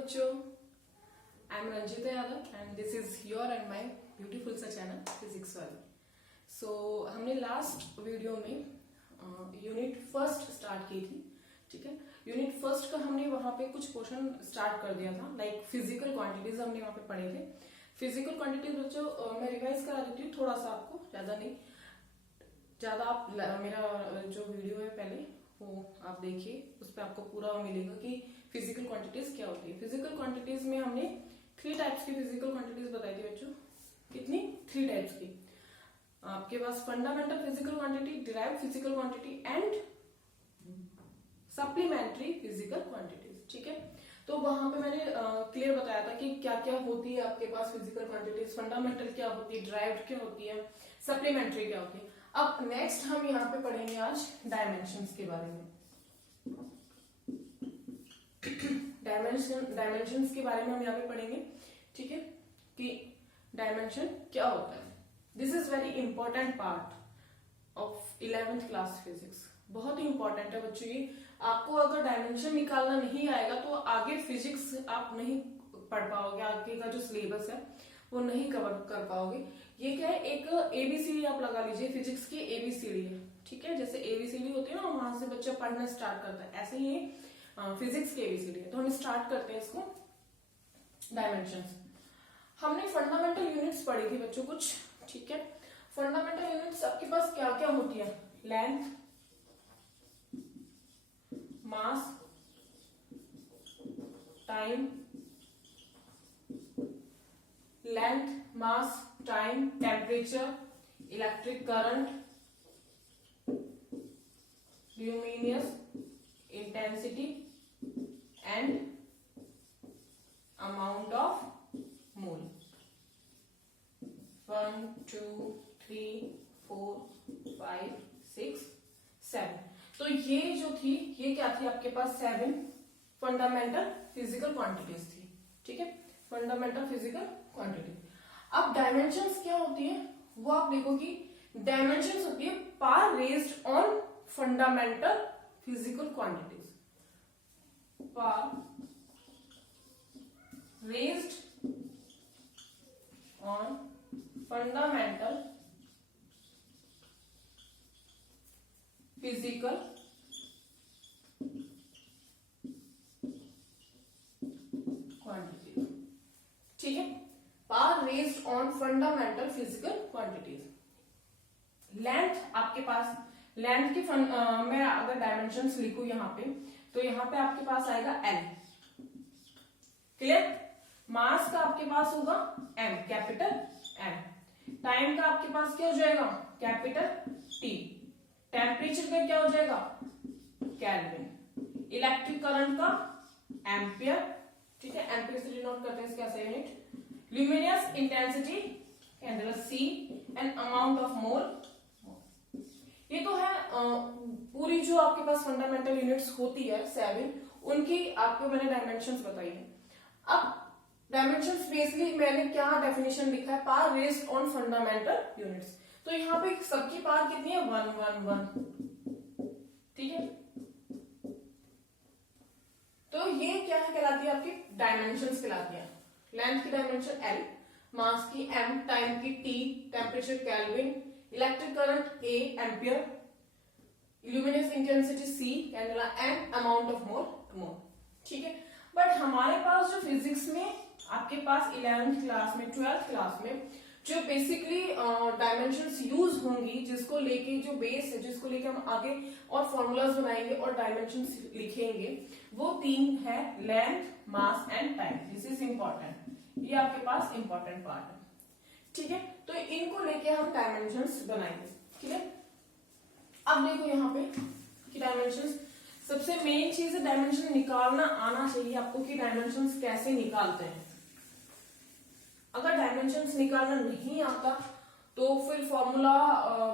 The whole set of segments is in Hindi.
बच्चों, I am Ranjita Yadav and this is your and my beautiful सा चैनल फिजिक्स वाली। सो हमने लास्ट वीडियो में यूनिट फर्स्ट स्टार्ट की थी, ठीक है। यूनिट फर्स्ट का हमने वहां पे कुछ क्वेश्चन स्टार्ट कर दिया था, लाइक फिजिकल क्वांटिटीज हमने वहां पे पढ़े थे। फिजिकल क्वांटिटीज बच्चों मैं रिवाइज करा देती हूँ थोड़ा सा, आपको ज्यादा नहीं, ज्यादा आप मेरा जो वीडियो है पहले वो आप देखिए, उस पर आपको पूरा मिलेगा कि फिजिकल क्वांटिटीज क्या होती है। फिजिकल क्वांटिटीज में हमने 3 टाइप्स की फिजिकल क्वांटिटीज बताई थी बच्चों। कितनी? 3 टाइप्स की। आपके पास fundamental physical quantity, derived physical quantity and supplementary physical quantities, ठीक है। तो वहां पे मैंने क्लियर बताया था कि क्या क्या होती है आपके पास फिजिकल क्वांटिटीज, फंडामेंटल क्या होती है, डिराइव्ड क्या होती है, सप्लीमेंट्री क्या होती है। अब नेक्स्ट हम यहाँ पे पढ़ेंगे आज डायमेंशंस के बारे में। डायमेंशंस के बारे में हम यहाँ पे पढ़ेंगे, ठीक है, कि डायमेंशन क्या होता है। This is very important part of 11th class physics. बहुत ही इंपॉर्टेंट है बच्चों ये। आपको अगर डायमेंशन निकालना नहीं आएगा तो आगे फिजिक्स आप नहीं पढ़ पाओगे, आगे का जो सिलेबस है वो नहीं कवर कर पाओगे। ये क्या है, एक एबीसीडी आप लगा लीजिए, फिजिक्स की एबीसीडी है, ठीक है। जैसे एबीसीडी होती है ना, वहां से बच्चा पढ़ना स्टार्ट करता है, ऐसे ही फिजिक्स की एबीसीडी है। तो हम स्टार्ट करते हैं इसको। डायमेंशंस हमने फंडामेंटल यूनिट्स पढ़ी थी बच्चों कुछ, ठीक है। फंडामेंटल यूनिट्स आपके पास क्या क्या होती है? Length, mass, time, length, mass, time, temperature, electric current, luminous intensity and amount of mole. 1 2 3 4 5 6 7। तो ये जो थी, ये क्या थी आपके पास? 7 फंडामेंटल फिजिकल क्वांटिटीज थी, ठीक है। Fundamental physical quantity. अब डायमेंशंस क्या होती है वो आप देखो कि डायमेंशंस होती है power raised on fundamental physical quantities. Power raised on fundamental physical quantities, ठीक है। Power raised on fundamental physical quantities. Length आपके पास, लेंथ की मैं अगर डायमेंशंस लिखूं यहाँ पे, तो यहाँ पे आपके पास आएगा L, क्लियर। मास का आपके पास होगा M, कैपिटल M। टाइम का आपके पास क्या हो जाएगा? Capital T। टेम्परेचर का क्या हो जाएगा? केल्विन। इलेक्ट्रिक करंट का एम्पियर, ठीक है, एम्पियर से डिनोट करते हैं इसका ऐसा unit. Luminous intensity C and amount of mole. ये तो है पूरी जो आपके पास फंडामेंटल यूनिट्स होती है 7, उनकी आपको मैंने डायमेंशंस बताई है। अब डायमेंशंस बेसिकली मैंने क्या डेफिनेशन लिखा है? Power raised on fundamental units. तो यहाँ पे सबकी पावर कितनी है? 1 1 1, ठीक है। तो ये क्या है कहलाती है? आपकी डायमेंशंस कहलाती है। लेंथ की डायमेंशन L, मास की M, टाइम की T, temperature kelvin, electric current A, ampere, luminous intensity C, candela M, amount of mole, ठीक है। बट हमारे पास जो फिजिक्स में आपके पास 11th क्लास में, 12th क्लास में जो बेसिकली डायमेंशंस यूज होंगी, जिसको लेके जो बेस है, जिसको लेके हम आगे और फॉर्मूलाज बनाएंगे और डायमेंशंस लिखेंगे, वो 3 है, length, mass and time. This is important, ये आपके पास इंपॉर्टेंट पार्ट है, ठीक है। तो इनको लेके हम डायमेंशंस बनाएंगे, ठीक है। अब देखो यहाँ पे कि डायमेंशंस, सबसे मेन चीज है डायमेंशन निकालना आना चाहिए आपको कि डायमेंशंस कैसे निकालते हैं। अगर डायमेंशंस निकालना नहीं आता तो फिर फॉर्मूला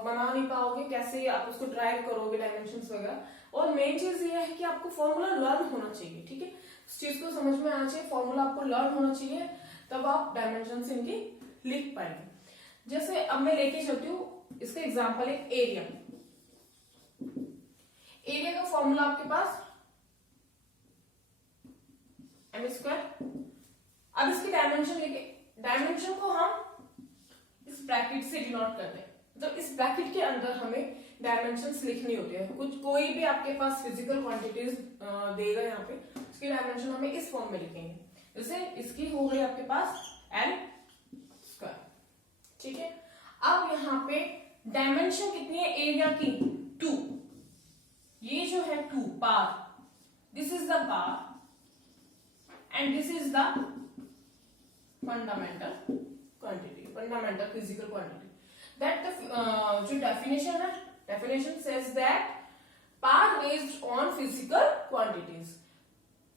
बना नहीं पाओगे, कैसे आप उसको ड्राइव करोगे डायमेंशंस वगैरह। और मेन चीज ये है कि आपको फॉर्मूला लर्न होना चाहिए, ठीक है। इस चीज को समझ में आना चाहिए, फॉर्मूला आपको लर्न होना चाहिए, तब आप डायमेंशंस इनकी लिख पाएंगे। जैसे अब मैं लेके चलती हूँ इसका एग्जाम्पल है एरिया। एरिया का फॉर्मूला आपके पास m² अब इसकी डायमेंशन लेके, डायमेंशन को हम इस ब्रैकेट से डिनोट करते हैं, मतलब इस ब्रैकेट के अंदर हमें डायमेंशंस लिखनी होती है। कुछ कोई भी आपके पास फिजिकल क्वांटिटीज देगा यहाँ पे, उसकी डायमेंशन हमें इस फॉर्म में लिखेंगे। जैसे इसकी हो गई आपके पास L स्क्वायर, ठीक है। अब यहाँ पे डायमेंशन कितनी है एरिया की, 2। ये जो है 2 par, this is the par and this is the fundamental quantity, fundamental physical quantity. That जो डेफिनेशन है, definition says that par based on physical quantities,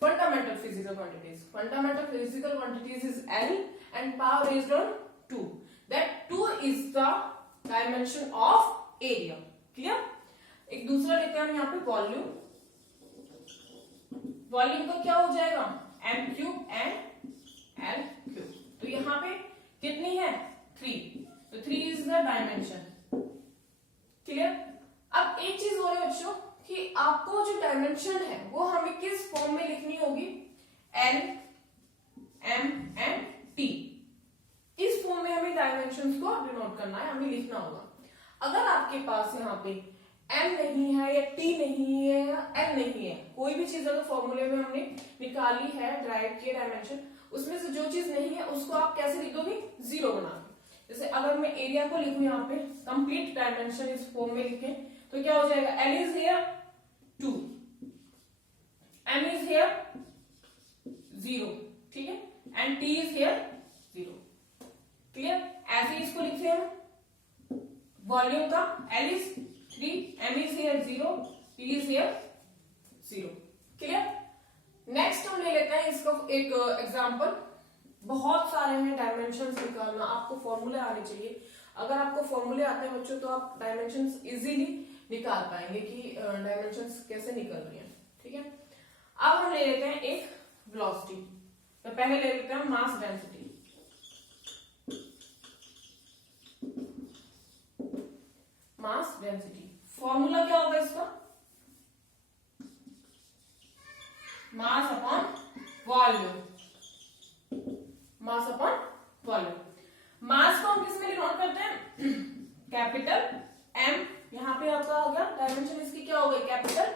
fundamental physical quantities. Fundamental physical quantities is L and power based on 2. That 2 is the dimension of area. Clear? एक दूसरा लेते हैं हम यहाँ पे वॉल्यूम। वॉल्यूम का क्या हो जाएगा, m cube and l cube. तो यहाँ पे कितनी है, 3, तो 3 इज द डायमेंशन। क्लियर? अब एक चीज हो रही है बच्चों कि आपको जो डायमेंशन है वो हमें किस फॉर्म में लिखनी होगी, L, M एंड T। इस फॉर्म में हमें डायमेंशंस को डिनोट करना है, हमें लिखना होगा। अगर आपके पास यहाँ पे M नहीं है या T नहीं है या L नहीं है, कोई भी चीज अगर फॉर्मूले में हमने निकाली है, ड्राइव किए डायमेंशन, उसमें से जो चीज नहीं है उसको आप कैसे लिख दोगे, 0 बना के। जैसे अगर मैं एरिया को लिखूं यहाँ पे कंप्लीट डायमेंशन इस फॉर्म में लिखें तो क्या हो जाएगा, L is here 2, M is here 0, ठीक है, and T is here 0। Clear? ऐसे ही इसको लिखते हैं वॉल्यूम का, L is 3, M is here 0, T is here 0। Clear? Next हम ले लेते हैं इसका एक एग्जांपल। बहुत सारे हैं डायमेंशंस निकालना, आपको फॉर्मूले आने चाहिए। अगर आपको फॉर्मूले आते हैं बच्चों तो आप डायमेंशंस इजीली निकाल पाएंगे कि डायमेंशंस कैसे निकल रही हैं, ठीक है। अब हम ले लेते हैं एक वेलोसिटी, तो पहले ले लेते हैं mass density. Mass density formula क्या होगा इसका, mass upon volume, mass upon volume. Mass को हम किस में डिनोट करते हैं, कैपिटल M, यहाँ पे आपका हो गया डायमेंशन इसकी क्या हो गई, कैपिटल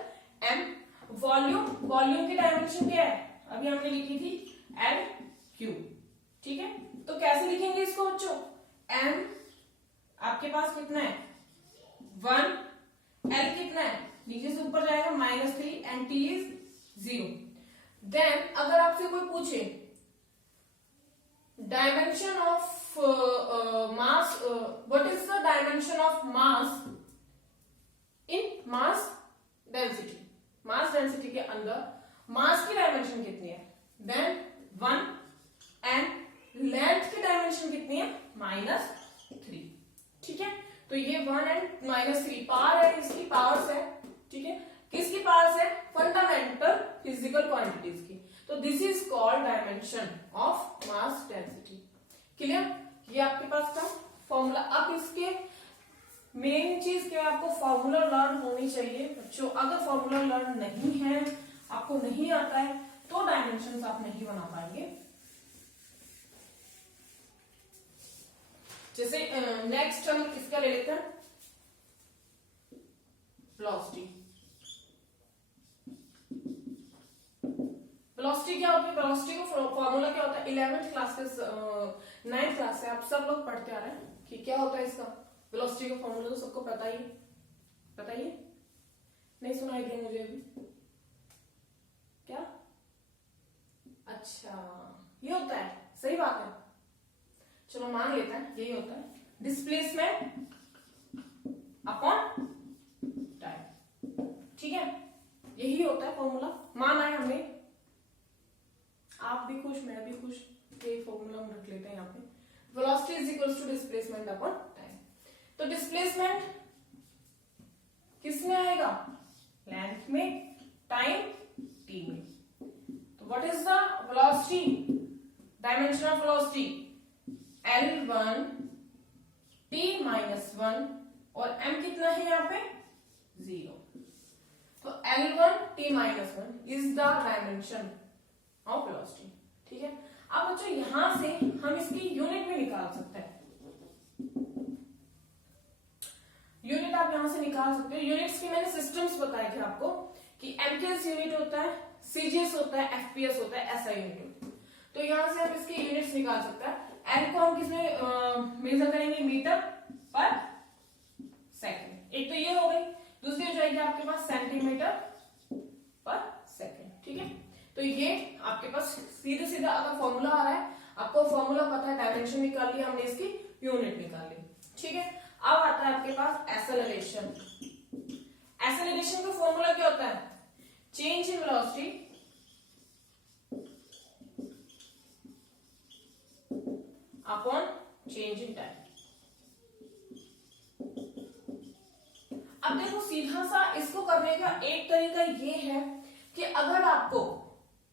M। वॉल्यूम, वॉल्यूम की डायमेंशन क्या है, अभी हमने लिखी थी L क्यूब, ठीक है। तो कैसे लिखेंगे इसको बच्चों, M आपके पास कितना है 1, L कितना है, नीचे से ऊपर जाएगा -3 एंड T इज 0। देन अगर आपसे कोई पूछे dimension of mass, what is the dimension of mass in mass density, mass density के अंदर मास की डायमेंशन कितनी है, देन 1 एंड लेंथ की डायमेंशन कितनी है, -3, ठीक है। तो ये 1 एंड -3 पावर है, इसकी पावर्स है, ठीक है। किसकी पावर्स है, फंडामेंटल फिजिकल क्वांटिटीज की। तो this is called dimension of mass density. Clear? ये आपके पास था फॉर्मूला। अब इसके मेन चीज क्या है, आपको फॉर्मूला लर्न होनी चाहिए बच्चों। अगर फॉर्मूला लर्न नहीं है, आपको नहीं आता है, तो डायमेंशंस आप नहीं बना पाएंगे। जैसे नेक्स्ट हम इसका ले लेते हैं वेलोसिटी। वेलोसिटी क्या होती है, वेलोसिटी को फॉर्मूला क्या होता है, 11th क्लासेस 9th क्लास से आप सब लोग पढ़ते आ रहे हैं कि क्या होता है इसका वेलोसिटी का फॉर्मूला, तो सबको पता ही, बताइए, नहीं सुनाई दिया मुझे अभी, क्या, अच्छा ये होता है, सही बात है, चलो मान लेते हैं यही होता है, डिस्प्लेसमेंट अपॉन टाइम, ठीक है, यही होता है फॉर्मूला। माना है हमने, आप भी खुश मैं भी खुश, ये फॉर्मूला हम रख लेते हैं यहाँ पे, velocity is equals to displacement upon time. तो डिस्प्लेसमेंट किसमें आएगा, लेंथ में, टाइम t में। तो what is the velocity, dimension of velocity L1 t-1 और m कितना है यहाँ पे 0। तो L1 t-1 is the dimension of velocity, ठीक है। अब बच्चों यहां से हम इसकी यूनिट भी निकाल सकते हैं। यूनिट आप यहां से निकाल सकते हो। यूनिट्स की मैंने सिस्टम्स बताए थे आपको कि एमकेएस यूनिट होता है, सीजीएस होता है, एफपीएस होता है, एसआई यूनिट होता है। तो यहां से हम इसकी यूनिट्स निकाल सकते हैं। एल को हम किसमें मेजर करेंगे? मीटर पर सेकंड। एक तो ये हो गई, दूसरी हो जाएगी आपके पास सेंटीमीटर पर सेकंड। ठीक है, तो ये आपके पास सीधे सीधा अगर फॉर्मूला आ रहा है, आपको फॉर्मूला पता है, डायमेंशन निकाल लिया हमने, इसकी यूनिट निकाल ली। ठीक है, अब आता है आपके पास एक्सेलरेशन। एक्सेलरेशन का फॉर्मूला क्या होता है? Change in velocity upon change in time. अब देखो सीधा सा इसको करने का एक तरीका ये है कि अगर आपको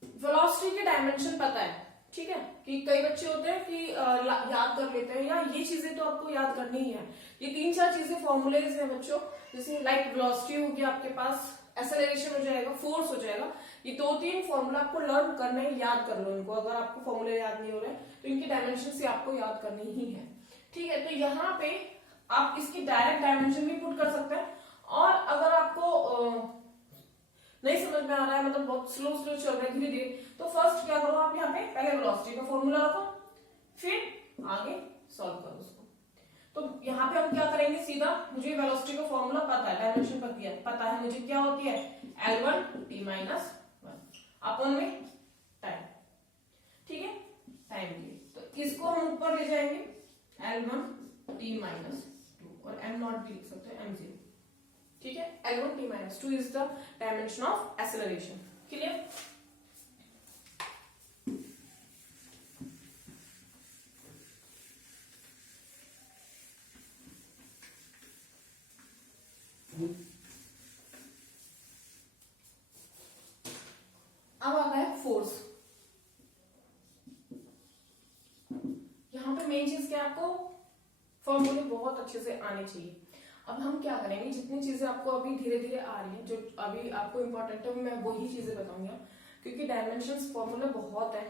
वेलोसिटी के डायमेंशन पता है, ठीक है, कि कई बच्चे होते हैं कि याद कर लेते हैं, या ये चीजें तो आपको याद करनी ही है। ये 3-4 चीजें फॉर्मूलेज हैं बच्चों, जैसे लाइक वेलोसिटी होगी आपके पास, एक्सेलरेशन हो जाएगा, फोर्स हो जाएगा। ये 2-3 फॉर्मूला आपको लर्न करना है, याद कर लो इनको। अगर आपको फॉर्मूले याद नहीं हो रहे तो इनकी डायमेंशन से आपको याद करनी ही है। ठीक है, तो यहाँ पे आप इसकी डायरेक्ट डायमेंशन भी पुट कर सकते हैं। और अगर आपको नहीं समझ में आ रहा है, मतलब बहुत स्लो चल रहा है, धीरे धीरे, तो फर्स्ट क्या करो आप यहाँ पे पहले वेलोसिटी का फॉर्मूला रखो, फिर आगे सॉल्व करो उसको। तो यहाँ पे हम क्या करेंगे? सीधा मुझे वेलोसिटी का फॉर्मूला पता है, डायमेंशन पता है मुझे, क्या होती है? L1 T माइनस 1 अपॉन में टाइम। ठीक है, टाइम दिए तो इसको हम ऊपर ले जाएंगे, L1 T माइनस 2 और m नॉट भी लिख सकते हैं, m0। ठीक है, L1 T minus 2 is the dimension of acceleration. Clear? अब आ गया फोर्स। यहां पे मेन चीज क्या, आपको फॉर्मूले बहुत अच्छे से आने चाहिए। अब हम क्या करेंगे, जितनी चीजें आपको अभी धीरे धीरे आ रही है, जो अभी आपको इंपॉर्टेंट है, मैं वही चीजें बताऊंगा, क्योंकि डायमेंशंस फॉर्मूला बहुत है।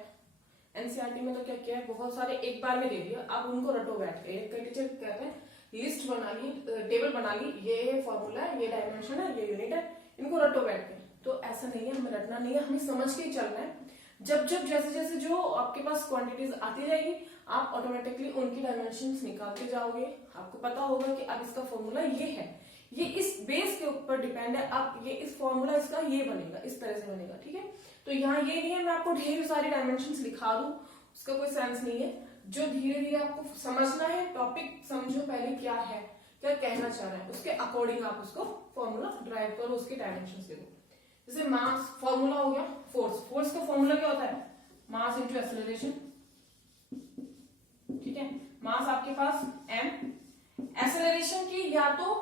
एनसीईआरटी में तो क्या किया है, बहुत सारे एक बार में दे दिया, आप उनको रटो बैठ के। एक टीचर कहते हैं लिस्ट बना ली, टेबल बना ली, ये फॉर्मूला है, ये डायमेंशन है, ये यूनिट है, इनको रटो बैठ के। तो ऐसा नहीं है, हमें रटना नहीं है, हमें समझ के ही चलना है। जब जब जैसे जैसे जो आपके पास क्वांटिटीज आती जाएगी, आप ऑटोमेटिकली उनकी डायमेंशंस निकालते जाओगे। आपको पता होगा कि अब इसका फॉर्मूला ये है, ये इस बेस के ऊपर डिपेंड है, अब ये इस फॉर्मूला इसका ये बनेगा, इस तरह से बनेगा। ठीक है, तो यहाँ ये नहीं है मैं आपको ढेर सारी डायमेंशंस लिखा दूं, उसका कोई सेंस नहीं है। जो धीरे धीरे आपको समझना है, टॉपिक समझो पहले क्या है, क्या कहना चाह रहा है, उसके अकॉर्डिंग आप उसको फॉर्मूला ड्राइव करो, उसके डायमेंशंस देखो। जैसे मास फॉर्मूला हो गया, फोर्स का फॉर्मूला क्या होता है? Mass into acceleration. ठीक है, मास आपके पास m, एक्सेलरेशन की या तो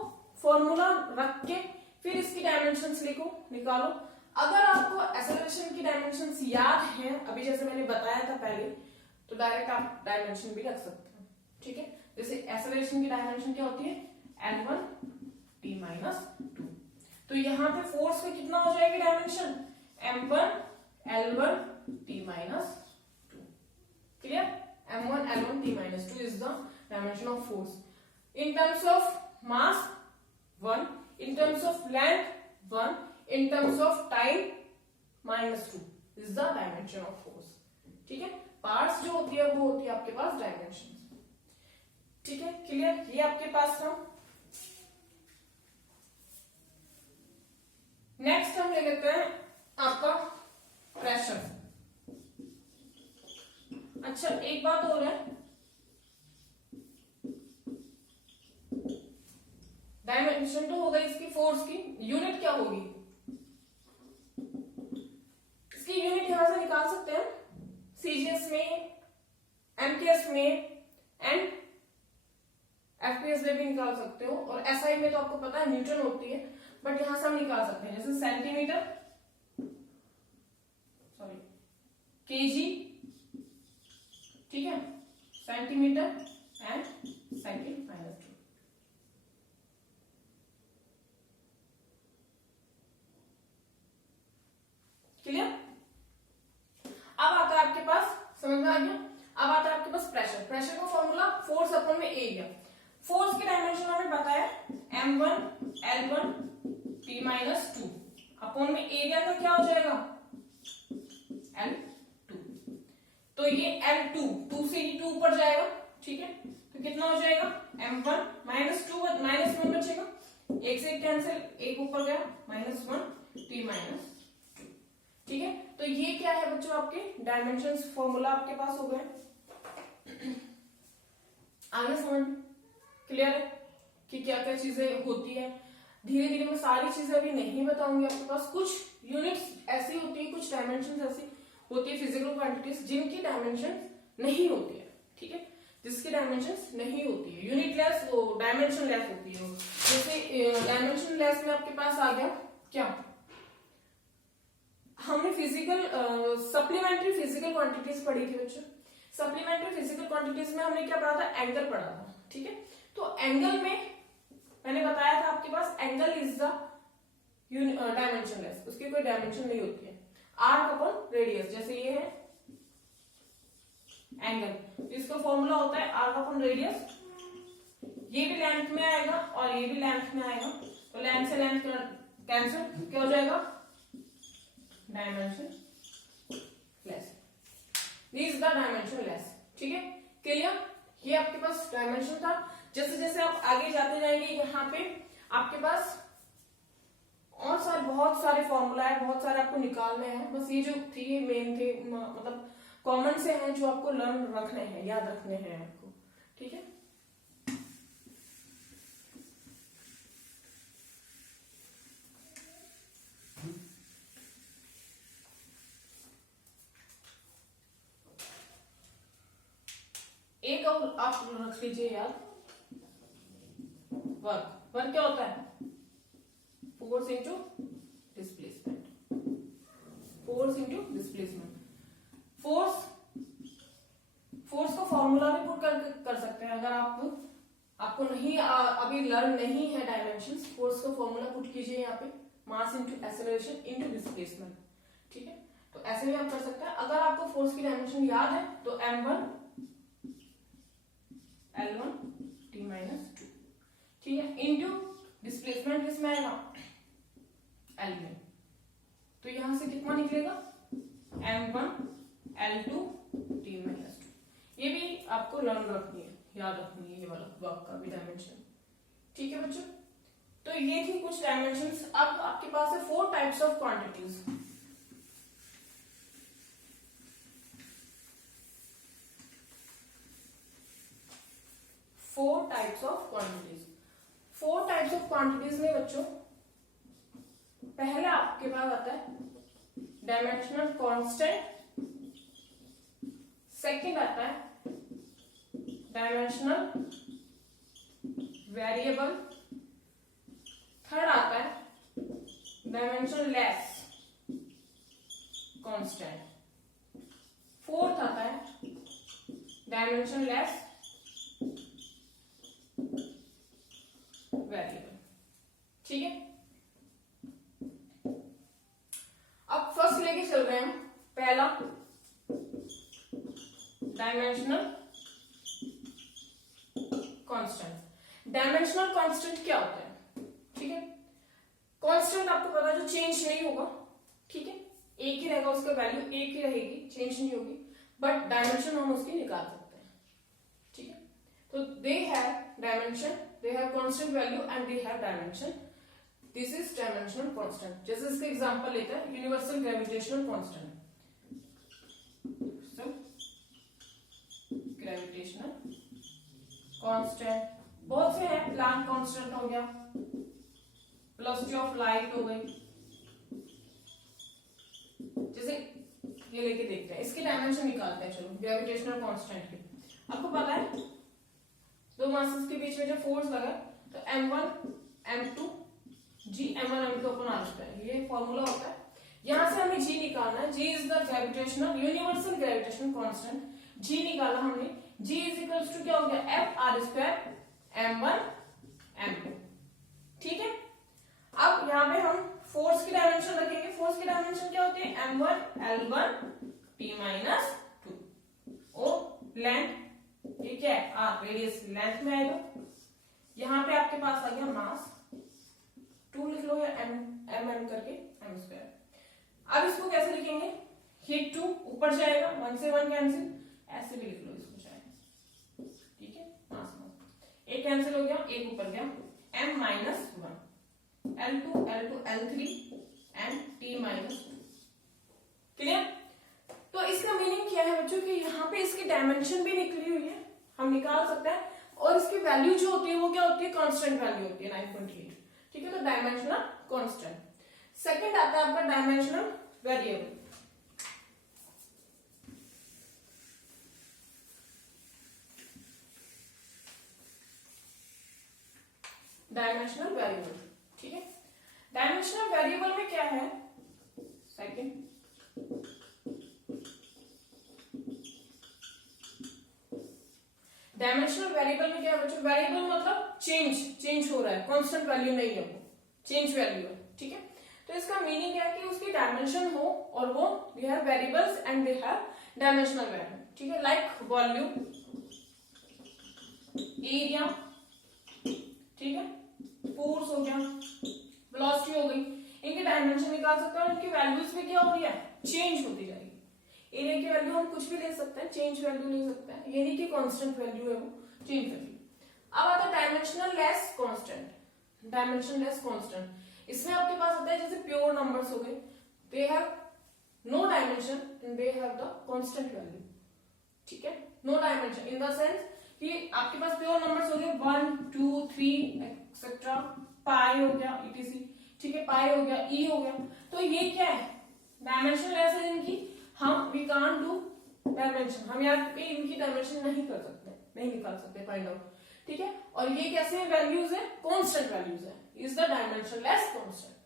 फॉर्मूला रख के फिर इसकी डायमेंशंस लिखो, निकालो। अगर आपको एक्सेलरेशन की डायमेंशंस याद हैं, अभी जैसे मैंने बताया था पहले, तो डायरेक्ट आप डायमेंशन भी रख सकते हैं। ठीक है, जैसे एक्सेलरेशन की डायमेंशन क्या होती है? L1 T minus 2। तो यहाँ पे फोर्स में कितना हो जाएगी dimension? M1 L1 T minus 2। Clear? M1 L1 T minus 2 is the dimension of force. In terms of mass 1, in terms of length 1, in terms of time minus 2 is the dimension of force. ठीक है, पार्ट्स जो होती है वो होती है आपके पास डायमेंशन। ठीक है, क्लियर? ये आपके पास था। नेक्स्ट हम ले लेते हैं आपका प्रेशर। अच्छा, एक बात और है, डायमेंशन तो हो गई इसकी, फोर्स की यूनिट क्या होगी? इसकी यूनिट यहां से निकाल सकते हैं, सीजीएस में, एमकेएस में एंड एफपीएस में भी निकाल सकते हो, और एसआई में तो आपको पता है न्यूटन होती है, बट यहां से हम निकाल सकते हैं, जैसे सेंटीमीटर, सॉरी केजी, ठीक है, centimetre and second minus 2। Clear? अब आता है आपके पास, समझ में आ गया? अब आता है आपके पास प्रेशर। प्रेशर का फॉर्मूला फोर्स अपन में एरिया। फोर्स के डायमेंशन हमें बताया m1 L1 T-2 अपॉन में एरिया का क्या हो जाएगा L2। तो ये L2 2 से ही 2 ऊपर जाएगा, ठीक है, तो कितना हो जाएगा m1 -2 -1 बचेगा, एक से कैंसिल, एक ऊपर गया -1 T-2, ठीक है। तो ये क्या है बच्चों आपके डायमेंशंस फॉर्मूला आपके पास हो गए। आगे समझ क्लियर है कि क्या क्या चीजें होती है। धीरे धीरे मैं सारी चीजें अभी नहीं बताऊंगी आपके पास। कुछ यूनिट्स ऐसी होती है, कुछ डायमेंशन ऐसी होती है फिजिकल क्वांटिटीज जिनकी डायमेंशन नहीं होती है, ठीक है, जिसकी डायमेंशन नहीं होती है, यूनिट लेस डायमेंशन लेस होती है। जैसे डायमेंशन लेस में आपके पास आ गया क्या, हमने फिजिकल सप्लीमेंट्री फिजिकल क्वांटिटीज पढ़ी थी बच्चों। सप्लीमेंट्री फिजिकल क्वांटिटीज में हमने क्या पढ़ा था, एंगल पढ़ा था, ठीक है। तो एंगल में मैंने बताया था आपके पास angle is the dimensionless, उसकी कोई डायमेंशन नहीं होती है। आर्क अपॉन रेडियस, जैसे ये है एंगल, तो इसका फॉर्मूला होता है आर्क अपॉन रेडियस। ये भी लेंथ में आएगा और ये भी लेंथ में आएगा, तो लेंथ से लेंथ कैंसिल, क्या हो जाएगा dimension less. This is the dimension less, ठीक है, क्लियर। ये आपके पास डायमेंशन था। जैसे जैसे आप आगे जाते जाएंगे यहाँ पे आपके पास और सारे बहुत सारे फॉर्मूला है, बहुत सारे आपको निकालने हैं। बस ये जो थी मेन थे, मतलब कॉमन से हैं जो आपको लर्न रखने हैं, याद रखने हैं आपको, ठीक है। एक और आप रख लीजिए याद, वर्क। वर्क क्या होता है, force into displacement, force into displacement. Force का फॉर्मूला भी पुट कर सकते हैं अगर आपको नहीं अभी लर्न नहीं है डायमेंशंस। फोर्स का फॉर्मूला पुट कीजिए यहाँ पे, mass into acceleration into displacement, ठीक है। तो ऐसे भी आप कर सकते हैं। अगर आपको फोर्स की डायमेंशन याद है तो m1 L1 T-2, ठीक है, इंटू डिस्प्लेसमेंट किसमें आएगा L में, तो यहां से कितना निकलेगा m1 L2 T-2। ये भी आपको लर्न रखनी है, याद रखनी है, ये वाला वर्क का भी डायमेंशन, ठीक है बच्चों। तो ये थी कुछ डायमेंशंस। अब आपके पास है 4 types of quantities. Four types of quantities में बच्चों पहला आपके पास आता है डायमेंशनल कांस्टेंट, सेकंड आता है डायमेंशनल वेरिएबल, थर्ड आता है डायमेंशन लेस कांस्टेंट, फोर्थ आता है डायमेंशन लेस वेरिएबल, ठीक है। अब फर्स्ट लेके चल रहे हैं पहला डायमेंशनल कांस्टेंट। डायमेंशनल कांस्टेंट क्या होता है, ठीक है। कांस्टेंट आपको पता है जो चेंज नहीं होगा, ठीक है, एक ही रहेगा, उसका वैल्यू एक ही रहेगी, चेंज नहीं होगी, बट डायमेंशन हम उसकी निकाल सकते हैं, ठीक है। तो they have dimension, they have constant value and they have dimension. This is dimensional constant. जैसे इसका एग्जांपल लेते हैं universal gravitational constant. so gravitational constant बहुत से हैं, प्लैंक कांस्टेंट हो गया, वेलोसिटी ऑफ लाइट हो गई। जैसे ये लेके देखते हैं, इसके डायमेंशन निकालते हैं। चलो ग्रेविटेशनल कांस्टेंट के, आपको पता है दो मासेस के बीच में जो फोर्स लगा तो m1 m2 g m1 m2 अपन आ सकता है, ये फॉर्मूला होता है। यहां से हमें g निकालना है, g is the gravitational universal gravitational constant. g निकाला हमने, g इज इक्वल्स टू क्या हो गया f r square m1 m2, ठीक है। अब यहां पे हम फोर्स की डायमेंशन रखेंगे। फोर्स की डायमेंशन क्या होती है m1 L1 T-2 और लेंथ, ये क्या है आर, रेडियस लेंथ में आएगा। यहाँ पे आपके पास आ गया मास, 2 लिख लो या एम करके एम स्क्वायर। अब इसको कैसे लिखेंगे, ये 2 ऊपर जाएगा, 1 से 1 कैंसिल, ऐसे भी लिख लो इसको चाहे, ठीक है। मास मास एक कैंसिल हो गया, एक ऊपर गया, m minus 1, L2 L2 L3 and t minus 2। Clear. तो इसका मीनिंग क्या है बच्चों कि यहाँ पे इसकी डायमेंशन भी निकली हुई है, हम निकाल सकते हैं, और इसकी वैल्यू जो होती है वो क्या होती है, कांस्टेंट वैल्यू होती है 9.8, ठीक है। तो डायमेंशनल कांस्टेंट। सेकंड आता है आपका डायमेंशनल वेरिएबल। डायमेंशनल वेरिएबल, ठीक है। डायमेंशनल वेरिएबल में क्या है, सेकंड डायमेंशनल वेरिएबल में क्या है बच्चों, वेरिएबल मतलब चेंज हो रहा है, कांस्टेंट वैल्यू नहीं है, वो चेंज वैल्यू है, ठीक है। तो इसका मीनिंग है कि उसकी डायमेंशन हो और वो they have variables and they have dimensional value, ठीक है। लाइक वॉल्यूम, एरिया, ठीक है, फोर्स हो गया, वेलोसिटी हो गई, इनके डायमेंशन निकाल सकते हैं और इनकी वैल्यूज में क्या हो रही है, चेंज होती जाएगी। एरिया की वैल्यू हम कुछ भी ले सकते हैं, चेंज वैल्यू ले सकते हैं, ये नहीं कि कांस्टेंट वैल्यू है वो, चेंज वैल्यू। अब आता है dimensional less constant. Dimensionless constant, इसमें आपके पास आता है जैसे प्योर नंबर्स हो गए, they have no dimension and they have the constant value, ठीक है। No dimension in the sense कि आपके पास प्योर नंबर्स हो गए 1 2 3 एक्सेट्रा, पाई हो गया etc, ठीक है, पाई हो गया, ई हो गया, तो ये क्या है, डायमेंशन लेस है इनकी, हम वी कांट डू डायमेंशन, हम यहाँ पे इनकी डायमेंशन नहीं कर सकते, नहीं निकाल सकते, फाइंड आउट, ठीक है। और ये कैसे वैल्यूज है, कांस्टेंट वैल्यूज है, is the dimensionless constant.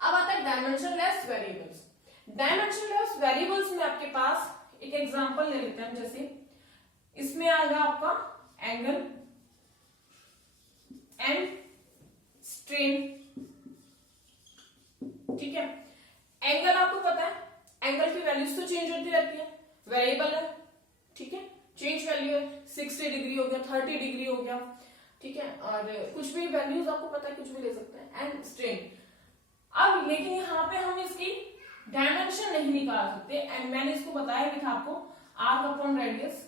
अब आता है dimension less variables. Dimensionless variables में आपके पास एक एग्जांपल ले लेते हैं, जैसे इसमें आएगा आपका एंगल एंड स्ट्रेन, ठीक है। एंगल आपको पता है, एंगल की वैल्यूज तो चेंज होती रहती है, वेरिएबल है, ठीक है, चेंज वैल्यू है, 60 डिग्री हो गया, 30 डिग्री हो गया, ठीक है, और कुछ भी वैल्यूज आपको पता है, कुछ भी ले सकते हैं। एंड स्ट्रेन, अब लेकिन यहाँ पे हम इसकी डायमेंशन नहीं निकाल सकते, एंड मैंने इसको बताया भी था आपको, आर्क अपॉन रेडियस,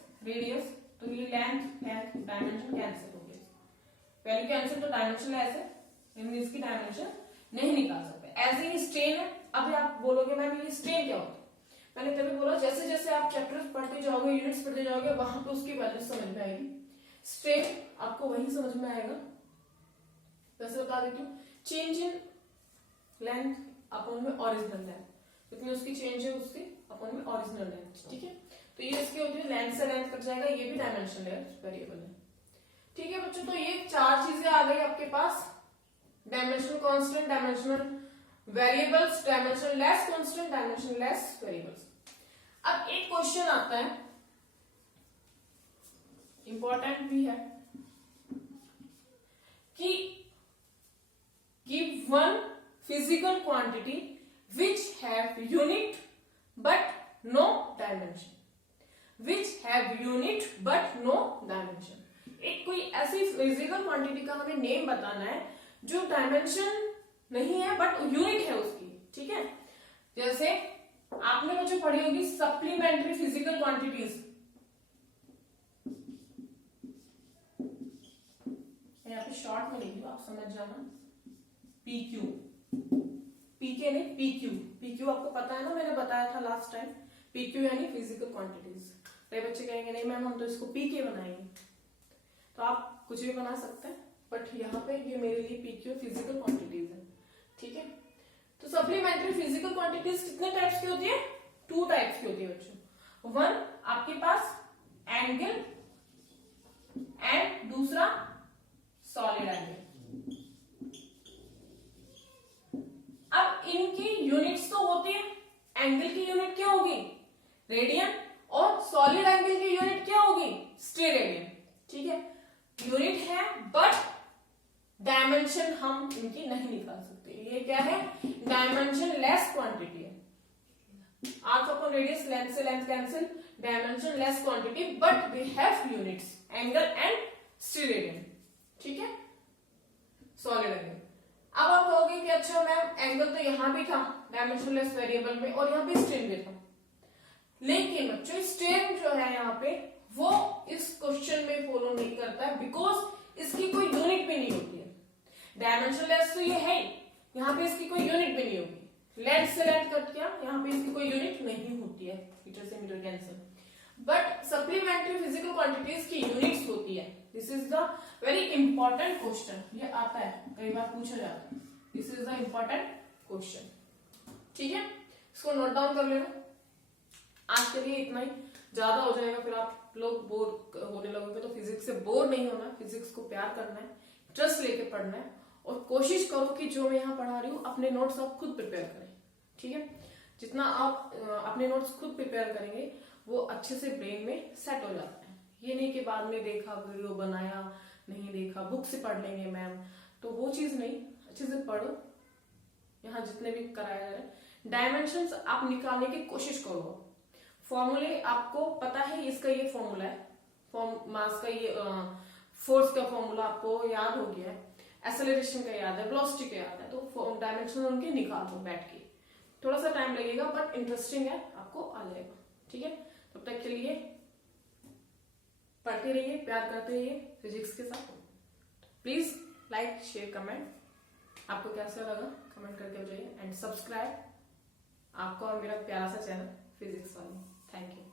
तो ये लेंथ डायमेंशन कैंसिल हो गया, वैल्यू कैंसिल, तो डायमेंशन ऐसे इसकी डायमेंशन नहीं निकाल सकते। ऐसे ही स्ट्रेन है, अभी आप बोलोगे मैम ये स्ट्रेन क्या होता है, मैंने तभी बोला जैसे जैसे आप चैप्टर्स पढ़ते जाओगे, यूनिट्स पढ़ते जाओगे, वहां पे उसकी वैल्यू समझ में आएगी, स्ट्रेन आपको वही समझ में आएगा। वैसे बता देती हूँ, चेंज इन लेंथ अपॉन में ओरिजिनल लेंथ, जितनी उसकी चेंज है उसकी अपॉन में ओरिजिनल लेंथ, ठीक है। तो ये इसकी होती है, लेंथ से लेंथ कट जाएगा, ये भी डायमेंशन वेरिएबल है, ठीक है बच्चों। तो ये 4 चीजें आ गई आपके पास, dimensional constant, dimensional variables, dimensionless constant, dimensionless variables. अब एक क्वेश्चन आता है, इंपॉर्टेंट भी है, कि give one physical quantity which have unit but no dimension, which have unit but no dimension। एक कोई ऐसी फिजिकल क्वांटिटी का हमें नेम बताना है जो डायमेंशन नहीं है बट यूनिट है उसकी, ठीक है। जैसे आपने बच्चों पढ़ी होगी सप्लीमेंट्री फिजिकल क्वांटिटीज, यहाँ पे शॉर्ट में लिख दो, आप समझ जाना, PQ, PK नहीं PQ, PQ आपको पता है ना, मैंने बताया था लास्ट टाइम, PQ यानी फिजिकल क्वांटिटीज। कई बच्चे कहेंगे नहीं मैम हम तो इसको PK बनाएंगे, तो आप कुछ भी बना सकते हैं, बट यहाँ पे ये मेरे लिए PQ फिजिकल क्वांटिटीज है, ठीक है। तो सप्लीमेंट्री फिजिकल क्वांटिटीज कितने टाइप्स की होती है, 2 टाइप्स की होती है बच्चों। वन आपके पास एंगल एंड दूसरा सॉलिड एंगल। अब इनकी यूनिट्स तो होती है, एंगल की यूनिट क्या होगी, रेडियन, और सॉलिड एंगल की यूनिट क्या होगी, स्टेरेडियन, ठीक है। यूनिट है बट डायमेंशन हम इनकी नहीं निकाल सकते, ये क्या है, डायमेंशन लेस क्वांटिटी है। आर्क अपॉन रेडियस, लेंथ से length cancel, dimensionless quantity but they have units, angle and steradian. ठीक है, सॉलिड एंगल। अब आप कहोगे कि अच्छा मैम एंगल तो यहां भी था डायमेंशनलेस वेरिएबल में और यहाँ पे स्ट्रेन भी था, लेकिन बच्चों स्ट्रेन जो है यहाँ पे वो इस क्वेश्चन में फॉलो नहीं करता है, बिकॉज इसकी कोई यूनिट भी नहीं होती है। डायमेंशनलेस तो ये है, यहाँ पे इसकी कोई यूनिट भी नहीं होगी। लेंथ से लेंथ कट किया, यहाँ पे इसकी कोई यूनिट नहीं होती है, मीटर से metre cancel. But supplementary physical quantities की यूनिट्स होती है। This is the very important question, ये आता है कई बार पूछा जाता है। This is the important question. ठीक है, इसको नोट डाउन कर लेना। आज के लिए इतना ही, ज्यादा हो जाएगा फिर आप लोग बोर होने लगोगे। तो फिजिक्स से बोर नहीं होना, फिजिक्स को प्यार करना है, इंटरेस्ट लेके पढ़ना है, और कोशिश करो कि जो मैं यहाँ पढ़ा रही हूँ अपने नोट्स आप खुद प्रिपेयर करें। ठीक है, जितना आप अपने नोट्स खुद प्रिपेयर करेंगे वो अच्छे से ब्रेन में सेट हो जाता है। ये नहीं कि बाद में देखा, वीडियो बनाया, नहीं देखा, बुक से पढ़ लेंगे मैम, तो वो चीज नहीं, अच्छे से पढ़ो। यहाँ जितने भी कराया जा रहा है डायमेंशंस आप निकालने की कोशिश करो। फॉर्मूले आपको पता है, इसका ये फॉर्मूला है, मास का ये फोर्स का फॉर्मूला आपको याद हो गया है, एक्सेलरेशन का याद है, वेलोसिटी का याद है, तो डायमेंशन उनके निकाल दो बैठ के। थोड़ा सा टाइम लगेगा बट इंटरेस्टिंग है, आपको आ जाएगा। ठीक है, तब तक के लिए पढ़ते रहिए, प्यार करते रहिए फिजिक्स के साथ। Please like, share, comment. आपको कैसा लगा कमेंट करके बताइए, एंड सब्सक्राइब आपका और मेरा प्यारा सा चैनल फिजिक्स वाली। Thank you.